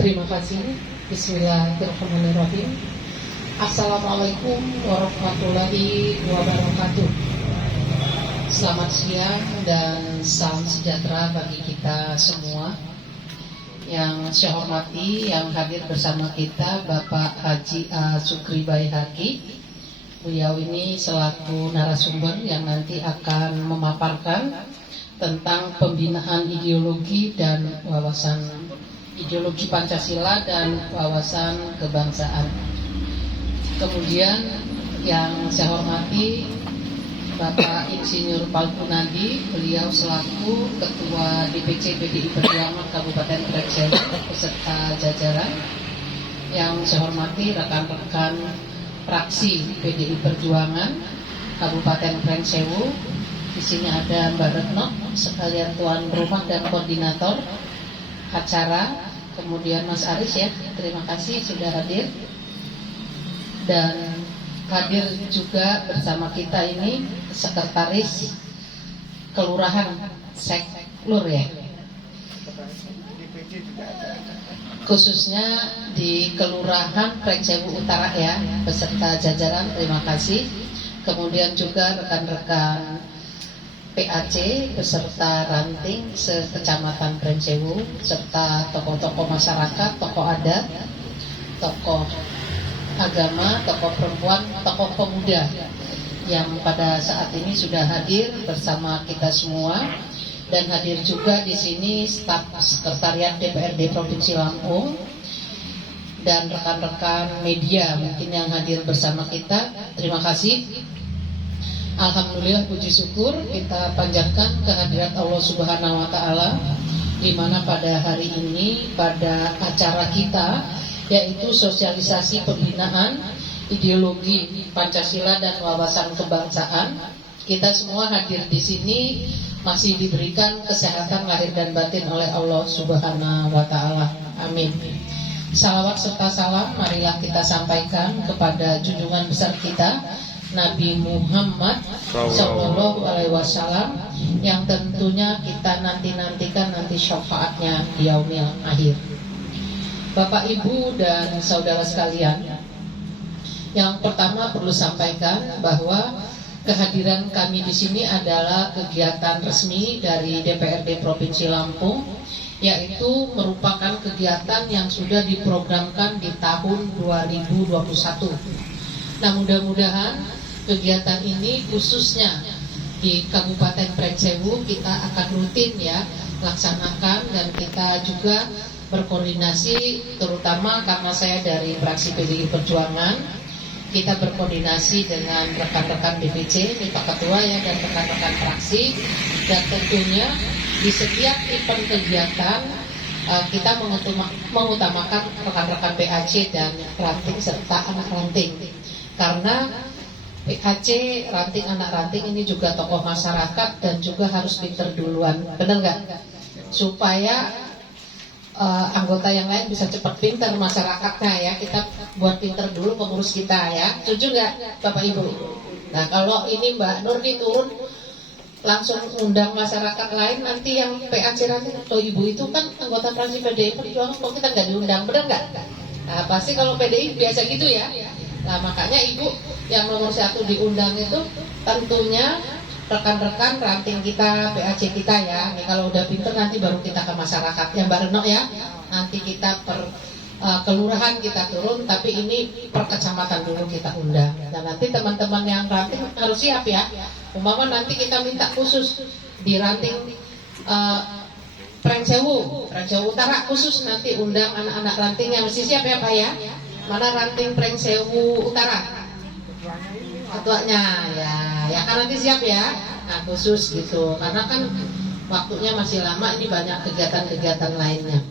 Terima kasih. Bismillahirrahmanirrahim. Assalamualaikum warahmatullahi wabarakatuh. Selamat siang dan salam sejahtera bagi kita semua. Yang saya hormati, yang hadir bersama kita Bapak Haji A. Sukri Baihaqi. Beliau ini selaku narasumber yang nanti akan memaparkan tentang pembinaan ideologi dan wawasan ideologi Pancasila dan wawasan kebangsaan. Kemudian yang saya hormati Bapak Insinyur Palkunadi, beliau selaku Ketua DPC PDI Perjuangan Kabupaten Pringsewu beserta jajaran. Yang saya hormati rekan-rekan fraksi PDI Perjuangan Kabupaten Pringsewu. Di sini ada Mbak Retno, sekalian tuan rumah dan koordinator acara. Kemudian Mas Aris ya, terima kasih sudah hadir. Dan hadir juga bersama kita ini Sekretaris Kelurahan Seklur ya, khususnya di Kelurahan Pringsewu Utara ya, beserta jajaran, terima kasih. Kemudian juga rekan-rekan PAC beserta ranting sekecamatan Pringsewu serta tokoh-tokoh masyarakat, tokoh adat, tokoh agama, tokoh perempuan, tokoh pemuda yang pada saat ini sudah hadir bersama kita semua. Dan hadir juga di sini staf sekretariat DPRD Provinsi Lampung dan rekan-rekan media mungkin yang hadir bersama kita. Terima kasih. Alhamdulillah, puji syukur kita panjatkan kehadirat Allah Subhanahu wa Ta'ala, di mana pada hari ini pada acara kita yaitu sosialisasi pembinaan ideologi Pancasila dan wawasan kebangsaan, kita semua hadir di sini masih diberikan kesehatan lahir dan batin oleh Allah Subhanahu wa Ta'ala. Amin. Salawat serta salam marilah kita sampaikan kepada junjungan besar kita Nabi Muhammad Sallallahu Alaihi Wasallam, yang tentunya kita nantikan syafaatnya di yaumil akhir. Bapak, Ibu, dan saudara sekalian, yang pertama perlu sampaikan bahwa kehadiran kami di sini adalah kegiatan resmi dari DPRD Provinsi Lampung, yaitu merupakan kegiatan yang sudah diprogramkan di tahun 2021. Nah, mudah-mudahan kegiatan ini khususnya di Kabupaten Pringsewu kita akan rutin ya laksanakan, dan kita juga berkoordinasi, terutama karena saya dari fraksi PDI Perjuangan, kita berkoordinasi dengan rekan-rekan DPC, ini Pak Ketua ya, dan rekan-rekan fraksi. Dan tentunya di setiap event kegiatan kita mengutamakan rekan-rekan PAC dan ranting serta anak ranting, karena PAC, ranting, anak ranting ini juga tokoh masyarakat dan juga harus pinter duluan, benar nggak? Supaya anggota yang lain bisa cepat pinter masyarakatnya ya, kita buat pinter dulu pengurus kita ya, setuju nggak Bapak Ibu? Nah, kalau ini Mbak Nur turun langsung undang masyarakat lain, nanti yang PAC ranting atau Ibu itu kan anggota fraksi PDI Perjuangan, kok kita nggak diundang, benar nggak? Nah, pasti kalau PDI biasa gitu ya. Nah, makanya Ibu yang nomor 1 diundang itu tentunya rekan-rekan ranting kita, PAC kita ya. Nih kalau udah pinter nanti baru kita ke masyarakat ya Mbak Reno ya. Nanti kita per kelurahan kita turun, tapi ini per kecamatan dulu kita undang. Dan nanti teman-teman yang ranting harus siap ya. Umpama nanti kita minta khusus di ranting Pringsewu Utara khusus nanti undang anak-anak ranting yang mesti siap ya Pak ya. Mana ranting Pringsewu Utara? Ketuanya ya kan nanti siap ya. Nah, khusus gitu, karena kan waktunya masih lama, ini banyak kegiatan-kegiatan lainnya.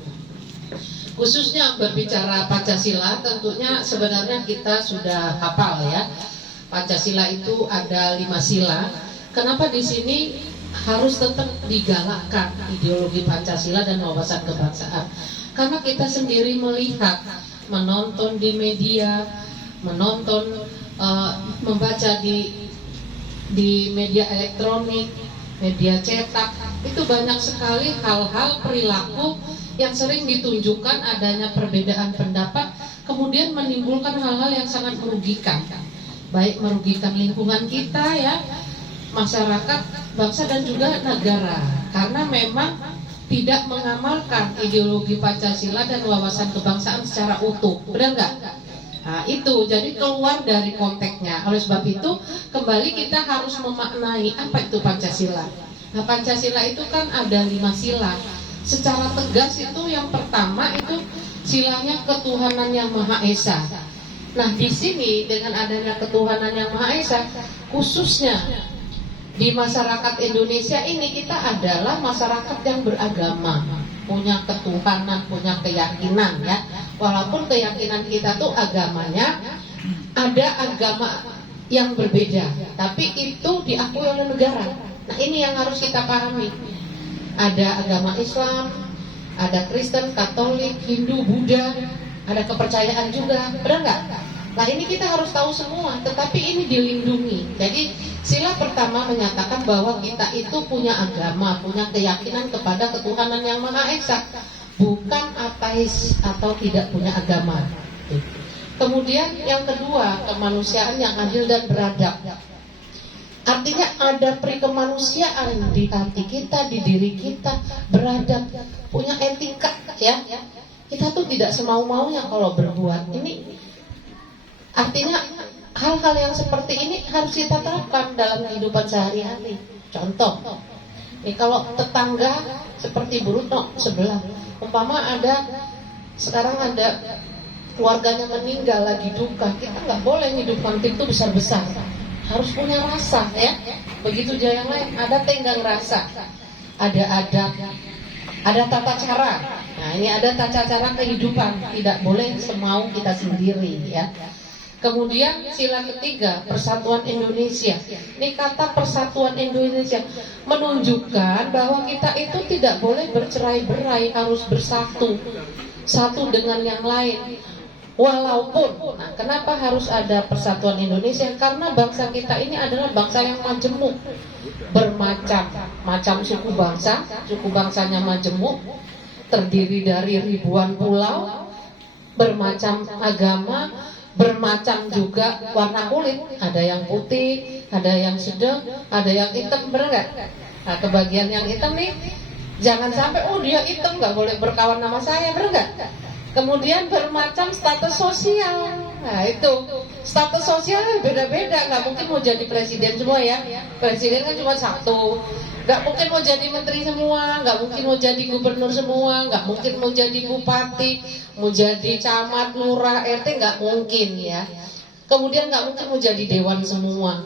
Khususnya berbicara Pancasila, tentunya sebenarnya kita sudah hafal ya. Pancasila itu ada 5 sila. Kenapa di sini harus tetap digalakkan ideologi Pancasila dan wawasan kebangsaan? Karena kita sendiri melihat, menonton di media, membaca di media elektronik, media cetak, itu banyak sekali hal-hal perilaku yang sering ditunjukkan adanya perbedaan pendapat, kemudian menimbulkan hal-hal yang sangat merugikan, baik merugikan lingkungan kita ya, masyarakat, bangsa dan juga negara, karena memang tidak mengamalkan ideologi Pancasila dan wawasan kebangsaan secara utuh, benar nggak? Nah, itu jadi keluar dari konteksnya. Oleh sebab itu kembali kita harus memaknai apa itu Pancasila. Nah, Pancasila itu kan ada 5 sila. Secara tegas itu yang pertama itu silanya ketuhanan yang Maha Esa. Nah, di sini dengan adanya ketuhanan yang Maha Esa, khususnya di masyarakat Indonesia ini kita adalah masyarakat yang beragama, punya ketuhanan, punya keyakinan ya. Walaupun keyakinan kita tuh agamanya ada agama yang berbeda, tapi itu diakui oleh negara. Nah, ini yang harus kita pahami. Ada agama Islam, ada Kristen, Katolik, Hindu, Buddha, ada kepercayaan juga, benar nggak? Nah, ini kita harus tahu semua, tetapi ini dilindungi. Jadi sila pertama menyatakan bahwa kita itu punya agama, punya keyakinan kepada ketuhanan yang Maha Esa, bukan ateis atau tidak punya agama. Kemudian yang kedua, kemanusiaan yang adil dan beradab. Artinya ada perikemanusiaan di hati kita, di diri kita, beradab, punya etika ya. Kita tuh tidak semau-maunya kalau berbuat. Ini artinya hal-hal yang seperti ini harus kita terapkan dalam kehidupan sehari-hari. Contoh, kalau tetangga seperti Bu Retno sebelah, umpama sekarang ada keluarganya meninggal lagi duka, kita nggak boleh hidup konflik itu besar-besar. Harus punya rasa ya. Begitu juga yang lain, ada tenggang rasa, ada adab, ada tata cara. Nah, ini ada tata cara kehidupan, tidak boleh semau kita sendiri ya. Kemudian sila ketiga, persatuan Indonesia. Ini kata persatuan Indonesia menunjukkan bahwa kita itu tidak boleh bercerai-berai, harus bersatu, satu dengan yang lain. Walaupun, nah kenapa harus ada persatuan Indonesia? Karena bangsa kita ini adalah bangsa yang majemuk, bermacam-macam suku bangsanya majemuk, terdiri dari ribuan pulau, bermacam agama, bermacam juga warna kulit, ada yang putih, ada yang sedang, ada yang hitam, benar nggak? Nah, kebagian yang hitam nih, jangan sampai dia hitam nggak boleh berkawan sama saya, benar nggak? Kemudian bermacam status sosial. Nah, itu status sosial beda-beda, nggak mungkin mau jadi presiden semua ya. Presiden kan cuma satu. Nggak mungkin mau jadi menteri semua, nggak mungkin mau jadi gubernur semua, nggak mungkin mau jadi bupati, mau jadi camat, lurah, RT, nggak mungkin ya. Kemudian nggak mungkin mau jadi dewan semua.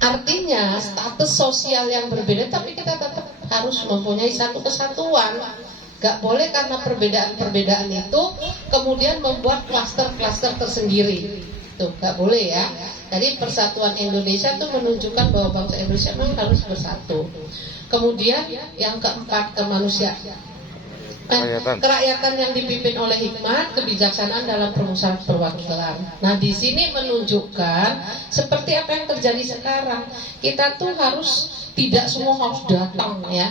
Artinya status sosial yang berbeda, tapi kita tetap harus mempunyai satu kesatuan. Gak boleh karena perbedaan-perbedaan itu kemudian membuat klaster-klaster tersendiri. Tuh, gak boleh ya. Jadi persatuan Indonesia itu menunjukkan bahwa bangsa Indonesia memang harus bersatu. Kemudian yang keempat, kemanusiaan. Kerakyatan yang dipimpin oleh hikmat, kebijaksanaan dalam perumusan perwakilan. Nah, di sini menunjukkan seperti apa yang terjadi sekarang. Kita tuh harus tidak semua harus datang ya.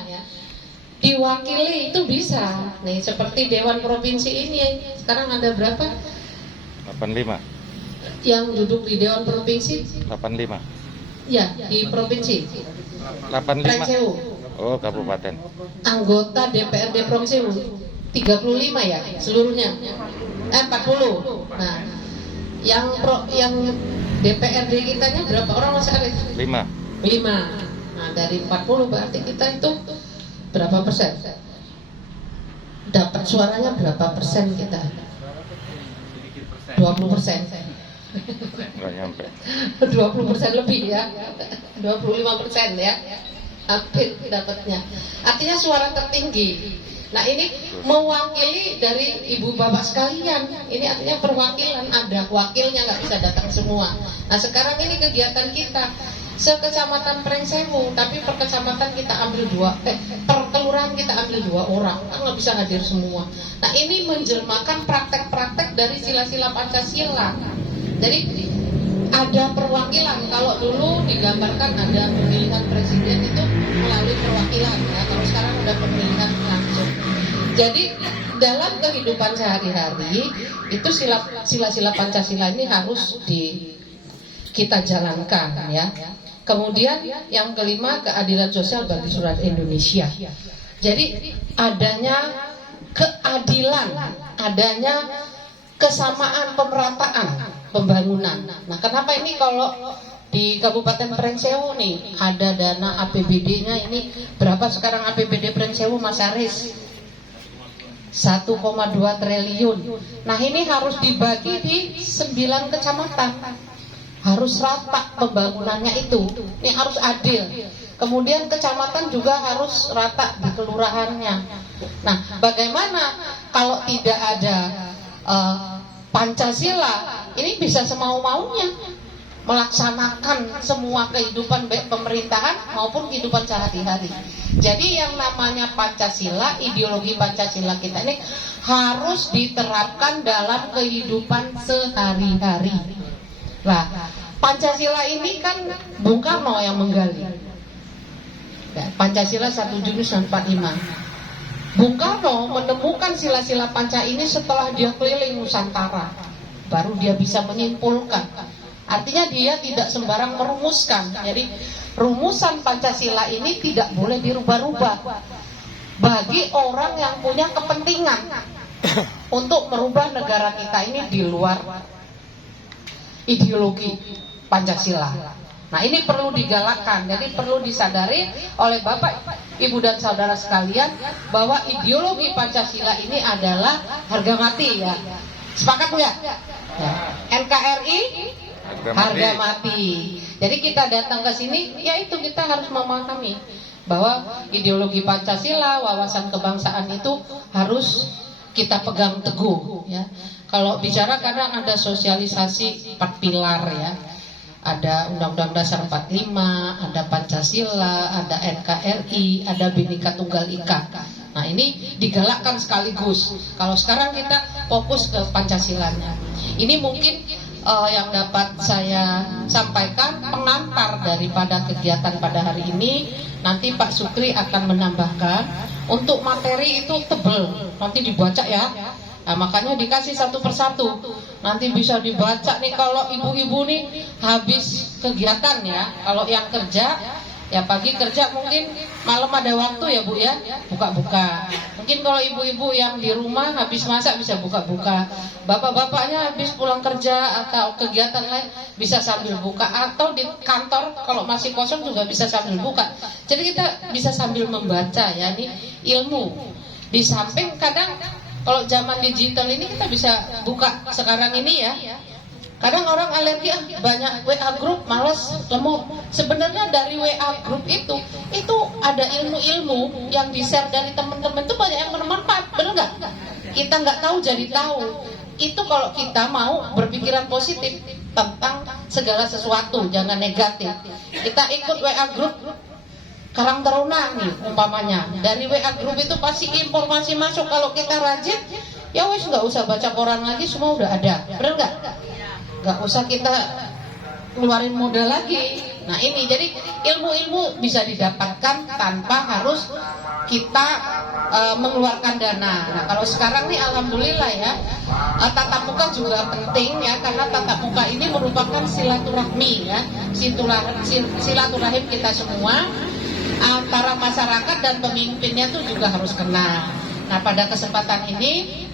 Diwakili itu bisa. Nih seperti Dewan Provinsi ini sekarang ada berapa? 85. Yang duduk di Dewan Provinsi? 85. Ya, di provinsi. 85. Prensewu. Oh, kabupaten. Anggota DPRD Provinsi 35 ya seluruhnya. 40. Nah, yang DPRD kitanya berapa orang Mas Arif? 5. Nah, dari 40 berarti kita itu berapa persen? Dapat suaranya berapa persen kita? 20%. Nggak nyampe. 20% lebih ya. 25% ya. Hampir dapatnya. Artinya suara tertinggi. Nah, ini mewakili dari ibu bapak sekalian. Ini artinya perwakilan, ada wakilnya, nggak bisa datang semua. Nah, sekarang ini kegiatan kita sekecamatan Prensewu, tapi per kecamatan kita ambil per kelurahan kita ambil 2 orang, kan nggak bisa hadir semua. Nah, ini menjelmakan praktek-praktek dari sila-sila Pancasila. Jadi ada perwakilan. Kalau dulu digambarkan ada pemilihan presiden itu melalui perwakilan, ya. Kalau sekarang udah pemilihan langsung. Jadi dalam kehidupan sehari-hari itu sila-sila Pancasila ini harus kita jalankan ya. Kemudian yang kelima, keadilan sosial bagi seluruh Indonesia. Jadi adanya keadilan, adanya kesamaan pemerataan pembangunan. Nah, kenapa ini kalau di Kabupaten Prengsewu nih ada dana APBD-nya ini berapa sekarang APBD Prengsewu, Mas Aris? 1,2 triliun. Nah, ini harus dibagi di 9 kecamatan. Harus rata pembangunannya itu. Ini harus adil. Kemudian kecamatan juga harus rata di kelurahannya. Nah, bagaimana kalau tidak ada Pancasila? Ini bisa semau-maunya melaksanakan semua kehidupan baik pemerintahan maupun kehidupan sehari-hari. Jadi yang namanya Pancasila, ideologi Pancasila kita ini harus diterapkan dalam kehidupan sehari-hari. Nah, Pancasila ini kan Bung Karno yang menggali. Ya, Pancasila 1 Juni 1945. Bung Karno menemukan sila-sila Panca ini setelah dia keliling Nusantara. Baru dia bisa menyimpulkan. Artinya dia tidak sembarang merumuskan. Jadi rumusan Pancasila ini tidak boleh dirubah-rubah bagi orang yang punya kepentingan untuk merubah negara kita ini di luar ideologi Pancasila. Nah, ini perlu digalakkan. Jadi perlu disadari oleh Bapak, Ibu dan saudara sekalian bahwa ideologi Pancasila ini adalah harga mati ya. Sepakat ya? NKRI harga mati. Jadi kita datang ke sini, yaitu kita harus memahami bahwa ideologi Pancasila, wawasan kebangsaan itu harus kita pegang teguh ya. Kalau bicara kadang ada sosialisasi 4 pilar ya. Ada Undang-Undang Dasar 45, ada Pancasila, ada NKRI, ada Bhinneka Tunggal Ika. Nah, ini digalakkan sekaligus. Kalau sekarang kita fokus ke Pancasilanya. Ini mungkin yang dapat saya sampaikan pengantar daripada kegiatan pada hari ini. Nanti Pak Sukri akan menambahkan. Untuk materi itu tebel, nanti dibaca ya. Nah, makanya dikasih satu persatu. Nanti bisa dibaca nih kalau ibu-ibu nih habis kegiatan ya. Kalau yang kerja ya pagi kerja, mungkin malam ada waktu ya Bu ya, buka-buka. Mungkin kalau ibu-ibu yang di rumah habis masak bisa buka-buka. Bapak-bapaknya habis pulang kerja atau kegiatan lain bisa sambil buka, atau di kantor kalau masih kosong juga bisa sambil buka. Jadi kita bisa sambil membaca ya, ini ilmu. Di samping kadang kalau zaman digital ini kita bisa buka sekarang ini ya. Kadang orang alergi banyak WA group, malas, lemot. Sebenarnya dari WA group itu ada ilmu-ilmu yang di-share dari teman-teman itu banyak yang bermanfaat, benar nggak? Kita nggak tahu jadi tahu. Itu kalau kita mau berpikiran positif tentang segala sesuatu, jangan negatif. Kita ikut WA group Karang Taruna nih umpamanya, dari WA group itu pasti informasi masuk. Kalau kita rajin, ya wes nggak usah baca koran lagi, semua udah ada, benar nggak? Nggak usah kita keluarin modal lagi. Nah ini, jadi ilmu-ilmu bisa didapatkan tanpa harus kita mengeluarkan dana. Nah kalau sekarang nih alhamdulillah ya, tatap muka juga penting ya, karena tatap muka ini merupakan silaturahmi ya, silaturahim kita semua antara masyarakat dan pemimpinnya itu juga harus kenal. Nah pada kesempatan ini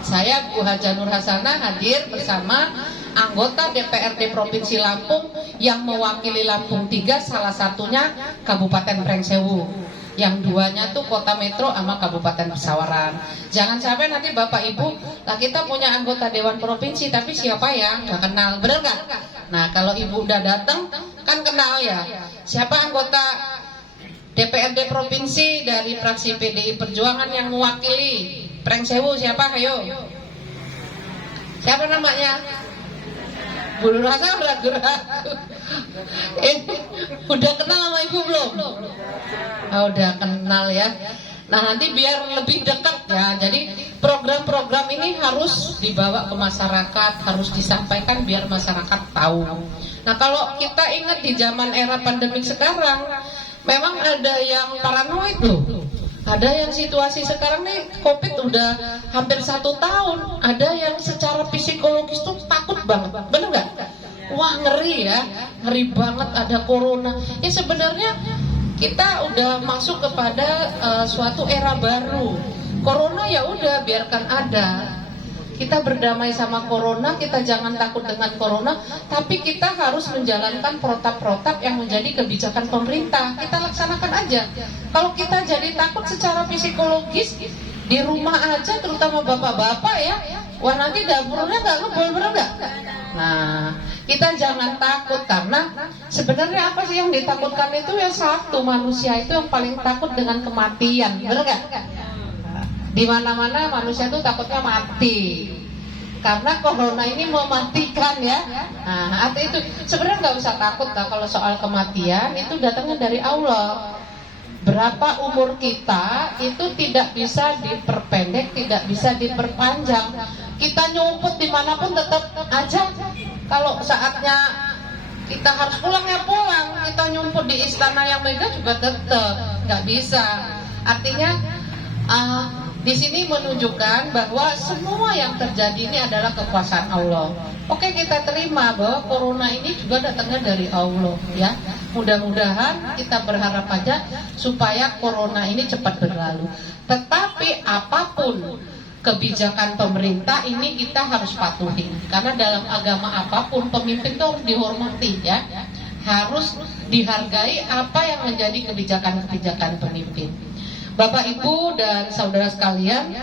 saya Bu Haja Nur Hasanah hadir bersama anggota DPRD Provinsi Lampung yang mewakili Lampung 3, salah satunya Kabupaten Prengsewu, yang duanya tuh Kota Metro sama Kabupaten Pesawaran. Jangan sampai nanti Bapak Ibu, lah kita punya anggota Dewan Provinsi tapi siapa ya, nggak kenal, bener nggak? Nah kalau Ibu udah datang kan kenal ya, siapa anggota DPRD Provinsi dari fraksi PDI Perjuangan yang mewakili Prengsewu, siapa? Ayo. Siapa namanya? Bu Nur Hasanah ragu-ragu. Udah kenal sama Ibu belum? Oh, udah kenal ya. Nah nanti biar lebih dekat ya. Jadi program-program ini harus dibawa ke masyarakat, harus disampaikan biar masyarakat tahu. Nah kalau kita ingat di zaman era pandemik sekarang, memang ada yang paranoid loh. Ada yang situasi sekarang nih COVID udah hampir 1 tahun, ada yang secara psikologis tuh takut banget, bener nggak? Wah ngeri ya, ngeri banget ada corona. Ya sebenarnya kita udah masuk kepada suatu era baru. Corona ya udah biarkan ada. Kita berdamai sama corona, kita jangan takut dengan corona, tapi kita harus menjalankan protap-protap yang menjadi kebijakan pemerintah. Kita laksanakan aja. Kalau kita jadi takut secara psikologis, di rumah aja, terutama bapak-bapak ya, wah nanti dapurnya nggak ngebul, bener nggak? Nah, kita jangan takut, karena sebenarnya apa sih yang ditakutkan itu? Ya satu, manusia itu yang paling takut dengan kematian, bener nggak? Di mana-mana manusia itu takutnya mati, karena corona ini mematikan ya. Nah, arti itu sebenarnya nggak usah takut lah kalau soal kematian, itu datangnya dari Allah. Berapa umur kita itu tidak bisa diperpendek, tidak bisa diperpanjang. Kita nyumput dimanapun tetap aja. Kalau saatnya kita harus pulang ya pulang. Kita nyumput di istana yang megah juga tetap nggak bisa. Artinya di sini menunjukkan bahwa semua yang terjadi ini adalah kekuasaan Allah. Oke, kita terima bahwa corona ini juga datangnya dari Allah ya. Mudah-mudahan kita berharap aja supaya corona ini cepat berlalu. Tetapi apapun kebijakan pemerintah ini kita harus patuhi. Karena dalam agama apapun pemimpin itu harus dihormati ya. Harus dihargai apa yang menjadi kebijakan-kebijakan pemimpin. Bapak, Ibu, dan saudara sekalian,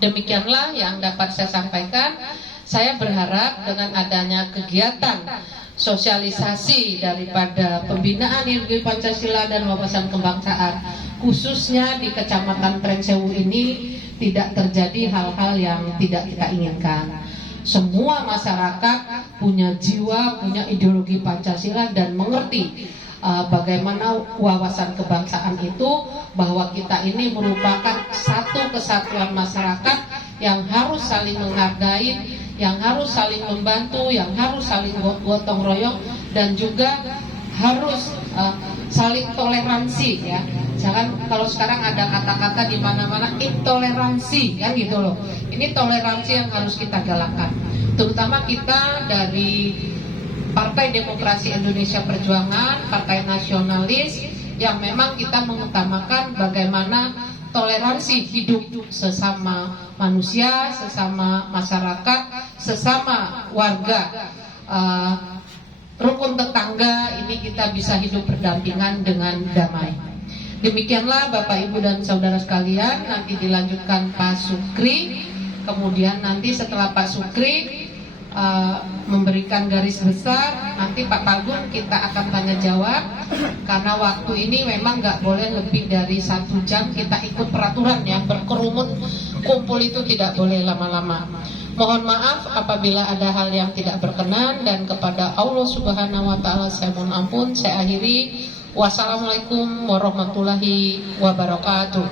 demikianlah yang dapat saya sampaikan. Saya berharap dengan adanya kegiatan sosialisasi daripada pembinaan ideologi Pancasila dan wawasan kebangsaan, khususnya di Kecamatan Trengsewu ini, tidak terjadi hal-hal yang tidak kita inginkan. Semua masyarakat punya jiwa, punya ideologi Pancasila dan mengerti bagaimana wawasan kebangsaan itu, bahwa kita ini merupakan satu kesatuan masyarakat yang harus saling menghargai, yang harus saling membantu, yang harus saling gotong royong, dan juga harus saling toleransi ya. Jangan kalau sekarang ada kata-kata di mana-mana intoleransi kan gitu loh. Ini toleransi yang harus kita galakkan. Terutama kita dari Partai Demokrasi Indonesia Perjuangan, partai nasionalis yang memang kita mengutamakan bagaimana toleransi hidup sesama manusia, sesama masyarakat, sesama warga, rukun tetangga ini kita bisa hidup berdampingan dengan damai. Demikianlah Bapak, Ibu, dan saudara sekalian, nanti dilanjutkan Pak Sukri, kemudian nanti setelah Pak Sukri memberikan garis besar, nanti Pak Palgun kita akan tanya jawab. Karena waktu ini memang nggak boleh lebih dari 1 jam, kita ikut peraturan ya, berkerumun kumpul itu tidak boleh lama-lama. Mohon maaf apabila ada hal yang tidak berkenan, dan kepada Allah Subhanahu wa Ta'ala saya mohon ampun. Saya akhiri, wassalamualaikum warahmatullahi wabarakatuh.